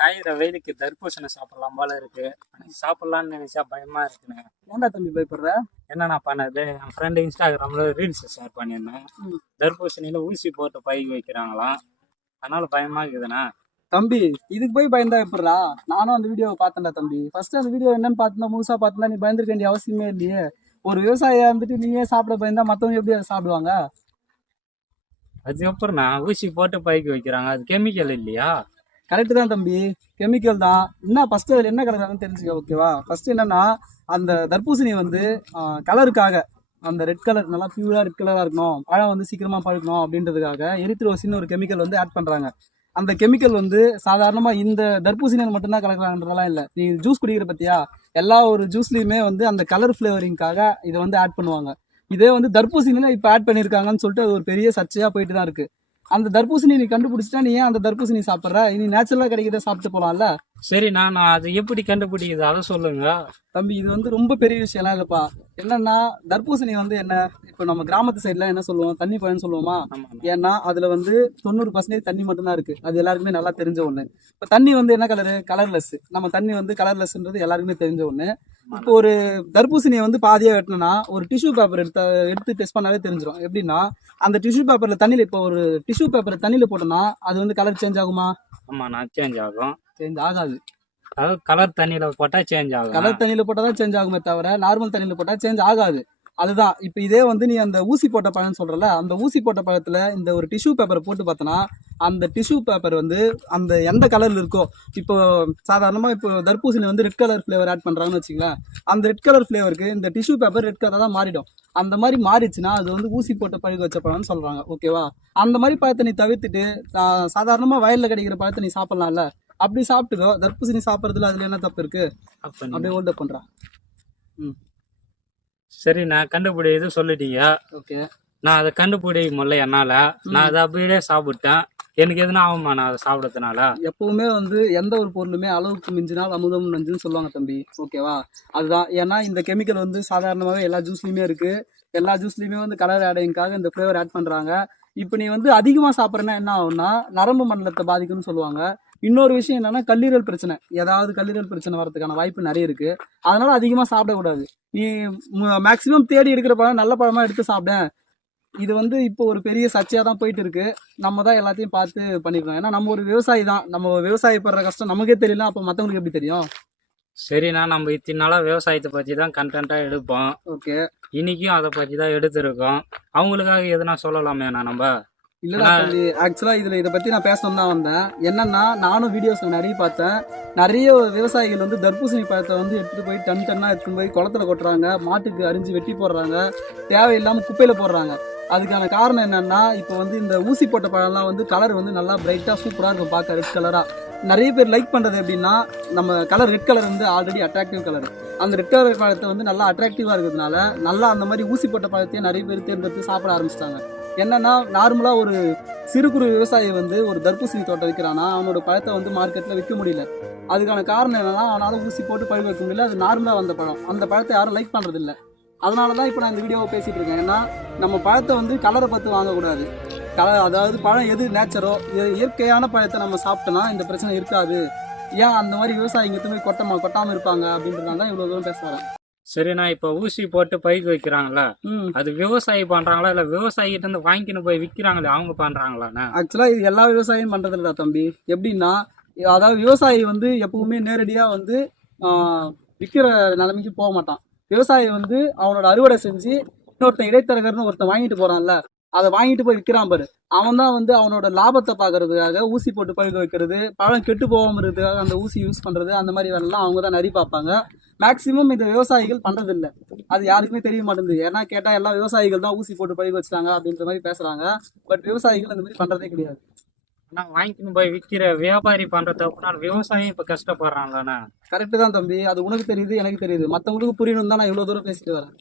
காயிற வெயிலுக்கு தர்பூசணி சாப்பிடலாம் போல இருக்கு. சாப்பிடலாம்னு நினைச்சா பயமா இருக்குண்ணே. ஏன்டா தம்பி பயப்படுற? என்னண்ணா பண்ணது, என் ஃப்ரெண்டு இன்ஸ்டாகிராம்ல ரீல்ஸ் ஷேர் பண்ணியிருந்தேன். தர்பூசணியில ஊசி போட்டு பைக்கு வைக்கிறாங்களாம், அதனால பயமா இருக்குதுண்ணா. தம்பி இதுக்கு போய் பயந்தா எப்படிடா? நானும் அந்த வீடியோவை பார்த்தேன்டா தம்பி. ஃபர்ஸ்ட் அந்த வீடியோ என்னன்னு பார்த்துனா முழுசா பார்த்துனா நீ பயந்துருக்க வேண்டிய அவசியமே இல்லையே. ஒரு விவசாயியா இருந்துட்டு நீயே சாப்பிட பயந்தா மற்றவங்க எப்படி அதை சாப்பிடுவாங்க? அதுக்கப்புறம்ண்ணா ஊசி போட்டு பைக்கு வைக்கிறாங்க, அது கெமிக்கல் இல்லையா? கரெக்டு தான் தம்பி, கெமிக்கல் தான். என்ன ஃபர்ஸ்ட் அதில் என்ன கலக்குறாங்கன்னு தெரிஞ்சுக்க, ஓகேவா? ஃபர்ஸ்ட் என்னன்னா, அந்த தர்பூசணி வந்து கலருக்காக, அந்த ரெட் கலர் நல்லா பியூரா ரெட் கலரா இருக்கணும், பழம் வந்து சீக்கிரமா பழுக்கணும் அப்படின்றதுக்காக எரித்ரோசின்னு ஒரு கெமிக்கல் வந்து ஆட் பண்றாங்க. அந்த கெமிக்கல் வந்து சாதாரணமா இந்த தர்பூசணியில் மட்டும்தான் கலக்குறாங்கன்றதெல்லாம் இல்லை. நீ ஜூஸ் குடிக்கிற பத்தியா, எல்லா ஒரு ஜூஸ்லயுமே வந்து அந்த கலர் ஃபிளேவரிங்காக இதை வந்து ஆட் பண்ணுவாங்க. இதே வந்து தர்பூசணியில இப்ப ஆட் பண்ணிருக்காங்கன்னு சொல்லிட்டு அது ஒரு பெரிய சர்ச்சையா போயிட்டு தான் இருக்கு. அந்த தர்பூசணி நீ கண்டுபிடிச்சிட்டா நீ ஏன் அந்த தர்பூசணி சாப்பிட்ற? இனி நேச்சுரலா கிடைக்கிறத சாப்பிட்டு போலாம்ல. சரி, நான் அது எப்படி கண்டுபிடிக்குது அதை சொல்லுங்க தம்பி. இது வந்து ரொம்ப பெரிய விஷயம்லாம் இல்லப்பா. என்னன்னா, தர்பூசணி வந்து என்ன, இப்போ நம்ம கிராமத்து சைட்ல என்ன சொல்லுவோம், தண்ணி பழம்னு சொல்லுவோமா? ஏன்னா அதுல வந்து 90% தண்ணி மட்டும்தான் இருக்கு. அது எல்லாருக்குமே நல்லா தெரிஞ்ச ஒண்ணு. இப்போ தண்ணி வந்து என்ன கலரு? கலர்லெஸ். நம்ம தண்ணி வந்து கலர்லெஸ்ன்றது எல்லாருக்குமே தெரிஞ்ச ஒண்ணு. இப்போ ஒரு தர்பூசணியை வந்து பாதியா வெட்டினா ஒரு டிஷ்யூ பேப்பர் எடுத்து டெஸ்ட் பண்ணாலே தெரிஞ்சிடும். எப்படின்னா, அந்த டிஷ்யூ பேப்பர்ல தண்ணியில, இப்போ ஒரு டிஷ்யூ பேப்பர் தண்ணியில போட்டோம்னா அது வந்து கலர் சேஞ்ச் ஆகுமா? ஆமா, சேஞ்ச் ஆகும். சேஞ்ச் ஆகாது. அதாவது கலர் தண்ணியில போட்டா சேஞ்ச் ஆகும். கலர் தண்ணியில போட்டா தான் சேஞ்ச் ஆகுமே தவிர நார்மல் தண்ணியில போட்டா சேஞ்ச் ஆகாது. அதுதான். இப்ப இதே வந்து நீ அந்த ஊசி போட்ட பழம் சொல்றல, அந்த ஊசி போட்ட பழத்துல இந்த ஒரு டிஷ்யூ பேப்பரை போட்டு பார்த்தனா, அந்த டிஷ்யூ பேப்பர் வந்து அந்த எந்த கலர்ல இருக்கோ, இப்போ சாதாரணமா இப்போ தர்பூசணி வந்து ரெட் கலர் ஃபிளேவர் ஆட் பண்றாங்கன்னு வச்சுங்களேன், அந்த ரெட் கலர் ஃபிளேவருக்கு இந்த டிஷ்யூ பேப்பர் ரெட் கலர் தான் மாறிடும். அந்த மாதிரி மாறிச்சுன்னா அது வந்து ஊசி போட்ட பழுக்க வச்ச பழம்னு சொல்றாங்க. ஓகேவா? அந்த மாதிரி பழத்தை நீ தவிர்த்துட்டு சாதாரணமா வயல்ல கிடைக்கிற பழத்தை நீ சாப்பிடலாம்ல. அப்படி சாப்பிட்டுக்கோ. தர்பூசணி சாப்பிட்றதுல அதுல என்ன தப்பு இருக்கு? அப்படியே ஹோல்ட் பண்றா. சரி, நான் கண்டுபிடிது சொல்லிட்டீங்க. ஓகே, நான் அதை கண்டுபிடி முடியல என்னால. நான் அதை அப்படியே சாப்பிட்டேன். எனக்கு எதுனா ஆகுமா நான் அதை சாப்பிடறதுனால? எப்பவுமே வந்து எந்த ஒரு பொருளுமே அளவுக்கு மிஞ்சினால் அமுதம் நஞ்சுன்னு சொல்லுவாங்க தம்பி. ஓகேவா? அதுதான். ஏன்னா இந்த கெமிக்கல் வந்து சாதாரணமாகவே எல்லா ஜூஸ்லையுமே இருக்கு. எல்லா ஜூஸ்லையுமே வந்து கலர் ஆடைங்காக இந்த ஃப்ளேவர் ஆட் பண்றாங்க. இப்போ நீ வந்து அதிகமாக சாப்பிட்றேன்னா என்ன ஆகும்னா நரம்பு மண்டலத்தை பாதிக்கும்னு சொல்லுவாங்க. இன்னொரு விஷயம் என்னன்னா, கல்லீரல் பிரச்சனை, ஏதாவது கல்லீரல் பிரச்சனை வரதுக்கான வாய்ப்பு நிறைய இருக்கு. அதனால அதிகமாக சாப்பிடக்கூடாது. நீ மேக்சிமம் தேடி எடுக்கிற பழம் நல்ல பழமா எடுத்து சாப்பிட. இது வந்து இப்போ ஒரு பெரிய சர்ச்சையாக தான் போயிட்டு இருக்கு. நம்ம தான் எல்லாத்தையும் பார்த்து பண்ணிருக்கோம். ஏன்னா நம்ம ஒரு விவசாயி தான். நம்ம விவசாயி படுற கஷ்டம் நமக்கே தெரியல, அப்போ மற்றவங்களுக்கு எப்படி தெரியும்? சரிண்ணா, நம்ம இத்தனை நாளா விவசாயத்தை பற்றி தான் கண்டென்ட்டா எடுப்போம். ஓகே, இன்னைக்கும் அதை பற்றி தான் எடுத்திருக்கோம். அவங்களுக்காக எதுனா சொல்லலாமேண்ணா நம்ம? இல்லடா தம்பி, ஆக்சுவலா இதை பத்தி நான் பேசணும் தான் வந்தேன். என்னன்னா, நானும் வீடியோஸ் நிறைய பார்த்தேன். நிறைய விவசாயிகள் வந்து தர்பூசணி பழத்தை வந்து எடுத்துட்டு போய் டன்னா எடுத்துட்டு போய் குளத்துல கொட்டுறாங்க, மாட்டுக்கு அரிஞ்சு வெட்டி போடுறாங்க, தேவையில்லாம குப்பையில போடுறாங்க. அதுக்கான காரணம் என்னன்னா, இப்போ வந்து இந்த ஊசி போட்ட பழம்லாம் வந்து கலர் வந்து நல்லா பிரைட்டா சூப்பரா இருக்கும் பார்க்க, ரெட் கலரா. நிறைய பேர் லைக் பண்றது எப்படின்னா, நம்ம கலர் ரெட் கலர் வந்து ஆல்ரெடி அட்ராக்டிவ் கலர். அந்த ரெட் கலர் பழத்தை வந்து நல்லா அட்ராக்டிவா இருக்கிறதுனால நல்லா அந்த மாதிரி ஊசி போட்ட பழத்தையும் நிறைய பேர் தேர்ந்தெடுத்து சாப்பிட ஆரம்பிச்சிட்டாங்க. என்னன்னா, நார்மலா ஒரு சிறு குறு விவசாயி வந்து ஒரு தர்பூசணி தோட்டம் விற்கிறானா, அவனோட பழத்தை வந்து மார்க்கெட்ல விற்க முடியல. அதுக்கான காரணம் என்னன்னா, அவனால ஊசி போட்டு பழுக்க வைக்க முடியல. அது நார்மலா வந்த பழம், அந்த பழத்தை யாரும் லைக் பண்றது இல்லை. அதனாலதான் இப்போ நான் இந்த வீடியோவை பேசிட்டு இருக்கேன். ஏன்னா நம்ம பழத்தை வந்து கலரை பார்த்து வாங்கக்கூடாது. அதாவது பழம் எது நேச்சரோ, இயற்கையான பழத்தை நம்ம சாப்பிட்டோம்னா இந்த பிரச்சனை இருக்காது. ஏன் அந்த மாதிரி விவசாயிங்க போய் கொட்டாம இருப்பாங்க அப்படின்றதுனால இவ்வளவு தூரம் பேச வரேன். சரிண்ணா, இப்ப ஊசி போட்டு பைக்கு வைக்கிறாங்களா, அது விவசாயி பண்றாங்களா இல்ல விவசாயிகிட்ட இருந்து வாங்கின்னு போய் விற்கிறாங்களே அவங்க பண்றாங்களா? ஆக்சுவலா இது எல்லா விவசாயியும் பண்றது இல்ல தம்பி. எப்படின்னா, அதாவது விவசாயி வந்து எப்பவுமே நேரடியா வந்து விற்கிற நிலைமைக்கு போக மாட்டான். விவசாயி வந்து அவனோட அறுவடை செஞ்சு இன்னொருத்தன் இடைத்தரகர்னு ஒருத்தன் வாங்கிட்டு போறான்ல, அதை வாங்கிட்டு போய் விற்கிறான் பாரு, அவன் தான் வந்து அவனோட லாபத்தை பாக்குறதுக்காக ஊசி போட்டு பழுக்க வைக்கிறது, பழம் கெட்டு போகாம இருக்கிறதுக்காக அந்த ஊசி யூஸ் பண்றது, அந்த மாதிரி வேலைலாம் அவங்க தான் நிறைய பார்ப்பாங்க. மேக்சிமம் இந்த விவசாயிகள் பண்றது இல்லை. அது யாருக்குமே தெரிய மாட்டேங்குது. ஏன்னா கேட்டா எல்லா விவசாயிகள் தான் ஊசி போட்டு பழுக்க வச்சுட்டாங்க அப்படின்ற மாதிரி பேசுறாங்க. பட் விவசாயிகள் அந்த மாதிரி பண்றதே கிடையாது. ஆனா வாங்கின்னு போய் விற்கிற வியாபாரி பண்றது அப்படின்னா விவசாயி இப்ப கஷ்டப்படுறாங்களாண்ணா? கரெக்டு தான் தம்பி. அது உனக்கு தெரியுது, எனக்கு தெரியுது, மற்றவங்களுக்கு புரியணும் தான் நான் இவ்வளவு தூரம் பேசிட்டு வரேன்.